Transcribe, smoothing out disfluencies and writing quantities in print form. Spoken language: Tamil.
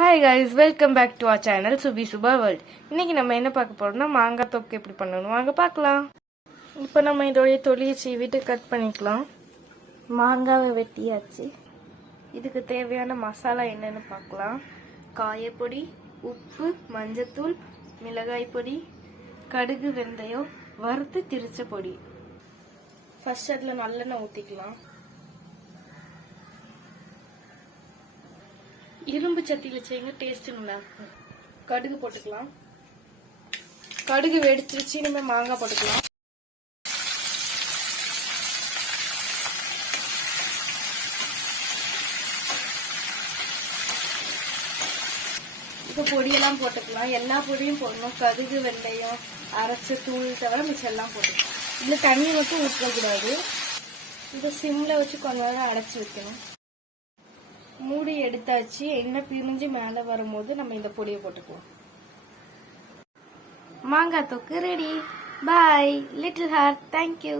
Hi guys, welcome back to our channel Subi Suba world. இன்னைக்கு நம்ம என்ன பார்க்க போறோம்னா மாங்காய் தொக்கு எப்படி பண்ணணும் வாங்க பார்க்கலாம். இப்போ நம்ம இதோடைய தொலியை சீவிட்டு கட் பண்ணிக்கலாம். மாங்காவை வெட்டியாச்சு. இதுக்கு தேவையான மசாலா என்னன்னு பார்க்கலாம். காயப்பொடி, உப்பு, மஞ்சத்தூள், மிளகாய் பொடி, கடுகு, வெந்தயம், வறுத்து திரிச்ச பொடி. ஃபர்ஸ்ட் அதில் நல்லெண்ணெய் ஊற்றிக்கலாம். இரும்பு சட்டியில செய்யுங்க, டேஸ்ட் நல்லா இருக்கும். கடுகு போட்டுக்கலாம். கடுகு வெடிச்சிருச்சு, இனிமே மாங்காய் போட்டுக்கலாம். இப்போ பொடியெல்லாம் போட்டுக்கலாம். எல்லா பொடியும் போடணும். கடுகு, வெந்தயம், அரைச்ச தூள் தவிர மிச்சம் எல்லாம் போட்டுக்கலாம். இதுல தண்ணி மட்டும் ஊற்றக்கூடாது. இதை சிம்ல வச்சு கொஞ்ச நேரம் அடைச்சி வைக்கணும். மூடி எடுத்தாச்சு. எண்ணெய் பிரிஞ்சு மேலே வரும்போது நம்ம இந்த பொடியை போட்டுக்கலாம். மாங்காய் தொக்கு ரெடி. பாய் லிட்டில் ஹார்ட். தேங்க்யூ.